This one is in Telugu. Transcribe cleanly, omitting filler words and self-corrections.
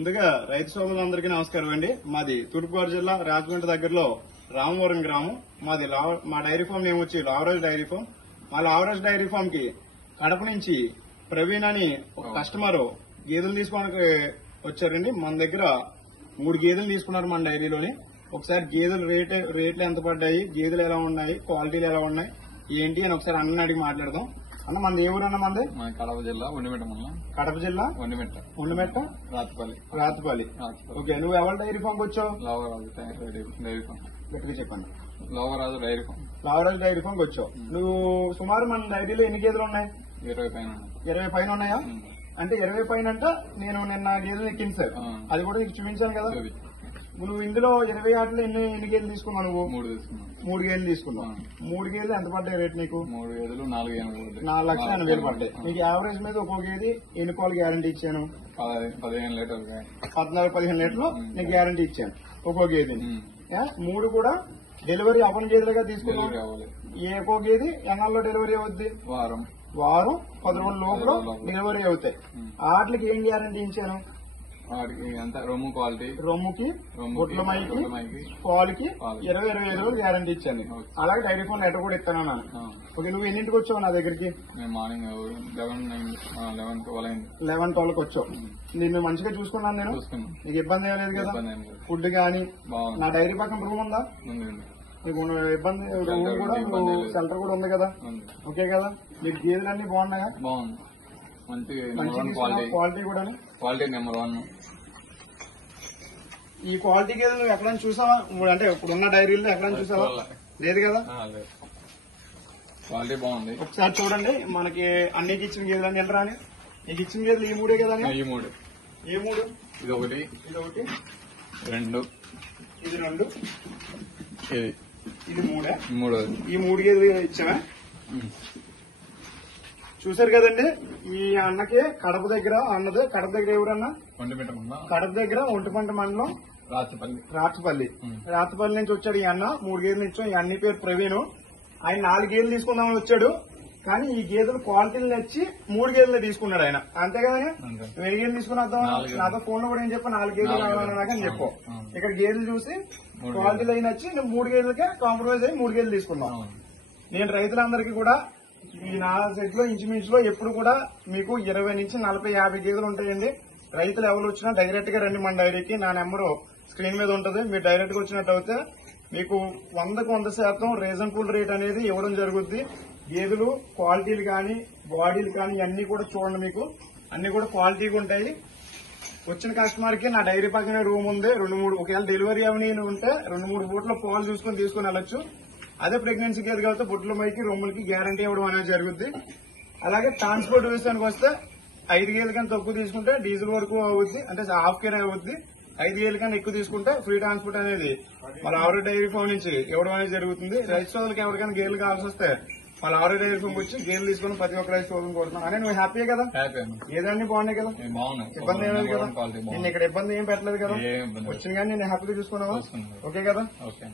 ముందుగా రైతు సోదరులందరికీ నమస్కారం అండి. మాది తూర్పుగోదావరి జిల్లా రాజమండ్రి దగ్గరలో రామవరం గ్రామం. మాది మా డైరీ ఫామ్ నేమ్ వచ్చి లావరాజ్ డైరీ ఫామ్. మా లావరాజ్ డైరీ ఫామ్ కి కడప నుంచి ప్రవీణ్ అని ఒక కస్టమర్ గేదెలు తీసుకోవడానికి వచ్చారండి. మన దగ్గర 3 గేదెలు తీసుకున్నారు మన డైరీలోని. ఒకసారి గేదెలు రేట్లు ఎంత పడ్డాయి, గేదెలు ఎలా ఉన్నాయి, క్వాలిటీలు ఎలా ఉన్నాయి, ఏంటి అని ఒకసారి అన్న అడిగి మాట్లాడదాం. అన్న మనది ఏ ఊరు అన్న? మనది కడప జిల్లా ఒండిమెట్ట మండలం. కడప జిల్లా ఒండిమెట్ట రాతిపల్లి. ఓకే, నువ్వు ఎవరి డైరీ ఫామ్ వచ్చావు? Lavaraju dairy farm. గట్టిగా చెప్పండి. Lavaraju dairy farm. Lavaraju dairy farm వచ్చావు. నువ్వు సుమారు మన డైరీలో ఎన్ని గేదెలు ఉన్నాయి? 20 పైన. 20 పైన ఉన్నాయా? అంటే 20 పైన అంటే నేను నిన్న గేదెలు ఎక్కింది సార్, అది కూడా నీకు చూపించాను కదా. నువ్వు ఇందులో 20 ఆటలు ఎన్ని గేదెలు తీసుకున్నావు? నువ్వు 3 గేదెలు తీసుకున్నావు. 3 గేదెలు ఎంత పడ్డాయి రేట్ నీకు? 3 గేదెలు 4,80,000 పడ్డాయి. నీకు యావరేజ్ మీద ఒక్కో గేది ఎన్ని పాలు గ్యారంటీ ఇచ్చాను? 15 లీటర్లు. 14-15 లీటర్లు నీకు గ్యారంటీ ఇచ్చాను ఒక్కో గేదెని. 3 కూడా డెలివరీ అవని గేదెలుగా తీసుకున్నావు. ఒక్కో గేది ఎన్నాళ్ళలో డెలివరీ అవుద్ది? వారం 10 రోజుల లోపల డెలివరీ అవుతాయి. వాటికి ఏం గ్యారంటీ ఇచ్చాను? రొమ్ముకి, బొట్లమైకి, పాలకి 20-25 రోజులు గ్యారంటీ ఇచ్చాను. అలాగే డైరీ ఫోన్ లెటర్ కూడా ఇస్తాను. ఓకే, నువ్వు ఎన్నింటికి వచ్చావు నా దగ్గరికి? మార్నింగ్ 11-12కి వచ్చావు. నేను మంచిగా చూసుకున్నాను. నేను నీకు ఇబ్బంది ఏం లేదు కదా? ఫుడ్ గానీ నా డైరీ పక్కన రూమ్ ఉందా? నీకు ఇబ్బంది రూమ్ కూడా, షెల్టర్ కూడా ఉంది కదా? ఓకే కదా? నీకు గేదెలు అన్ని బాగున్నాయా? క్వాలిటీ కూడా నెంబర్ 1. ఈ క్వాలిటీ గేదెలు నువ్వు ఎక్కడైనా చూసావా? అంటే ఇప్పుడున్న డైరీలో ఎక్కడైనా చూసావా? లేదు కదా? క్వాలిటీ బాగుంది. ఒకసారి చూడండి. మనకి అన్నికి ఇచ్చిన గేదెలు అని వెళ్ళరా? నీకు ఇచ్చిన గేదెలు ఈ 3 కదా? ఈ 3. ఇది ఒకటి, 2, ఇది 2, ఇది 3. ఈ 3 గేదెలు ఇచ్చావా? చూసారు కదండి. ఈ అన్నకి కడప దగ్గర కడప దగ్గర ఎవరన్నా? కడప దగ్గర ఒంటిపంట మండలం రాతిపల్లి నుంచి వచ్చాడు ఈ అన్న. 3 గేదెలు ఇచ్చాం. ఈ అన్ని పేరు ప్రవీణ్. ఆయన 4 గేదెలు తీసుకుందామని వచ్చాడు, కానీ ఈ గేదెలు క్వాలిటీలు నచ్చి 3 గేదెలు తీసుకున్నాడు ఆయన. అంతే కదా? నువ్వు 2 గేదెలు తీసుకుని వద్దాం. నాతో ఫోన్ లో కూడా ఏం చెప్పా, 4 గేదెలు కావాలన్నాకని చెప్పు. ఇక్కడ గేదెలు చూసి క్వాలిటీలు అయి నచ్చి నువ్వు 3 గేదెలకే కాంప్రమైజ్ అయ్యి 3 గేదెలు తీసుకున్నావు. నేను రైతులందరికీ కూడా ఈ 4 సెట్లో ఇంచుమించులో ఎప్పుడు కూడా మీకు 20 నుంచి 40-50 గేదెలు ఉంటాయండి. రైతులు ఎవరు వచ్చినా డైరెక్ట్ గా రండి మన డైరీకి. నా నెంబరు స్క్రీన్ మీద ఉంటుంది. మీరు డైరెక్ట్ గా వచ్చినట్టు అయితే మీకు 100కు 100% రీజనబుల్ రేట్ అనేది ఇవ్వడం జరుగుద్ది. గేదెలు క్వాలిటీలు కానీ, బాడీలు కానీ అన్ని కూడా చూడండి. మీకు అన్ని కూడా క్వాలిటీగా ఉంటాయి. వచ్చిన కస్టమర్ కి నా డైరీ పక్కనే రూమ్ ఉంది. 2-3 ఒకవేళ డెలివరీ అవన్నీ ఉంటే 2-3 పూట్ల పాలు చూసుకుని తీసుకుని వెళ్ళొచ్చు. అదే ప్రెగ్నెన్సీ గేదె కాబట్టి బొట్ల మైకి, రొమ్ములకి గ్యారంటీ ఇవ్వడం అనేది జరుగుద్ది. అలాగే ట్రాన్స్పోర్ట్ విషయానికి వస్తే 5 గేదెల కన్నా తక్కువ తీసుకుంటే డీజిల్ వరకు అవుద్ది, అంటే హాఫ్ కేర్ అవుద్ది. 5 గేదెల కన్నా ఎక్కువ తీసుకుంటే ఫ్రీ ట్రాన్స్పోర్ట్ అనేది మన ఆవరేజ్ డైరీ ఫామ్ నుంచి ఇవ్వడం అనేది జరుగుతుంది. రైతు సోదరులకు ఎవరికైనా గేదెలు కావాల్సి వస్తే మన ఆవరేజ్ డైరీ ఫామ్ వచ్చి గేదెలు తీసుకుని ప్రతి ఒక్క రైతు సోదరుని కోరుతున్నాను. అనే నువ్వు హ్యాపీ కదా? ఏదన్నీ బాగున్నాయి కదా? ఇబ్బంది ఏం లేదు కదా? నేను ఇక్కడ ఇబ్బంది ఏం పెట్టలేదు కదా? వచ్చిన కానీ నేను హ్యాపీగా చూసుకున్నావా? ఓకే కదా? ఓకే.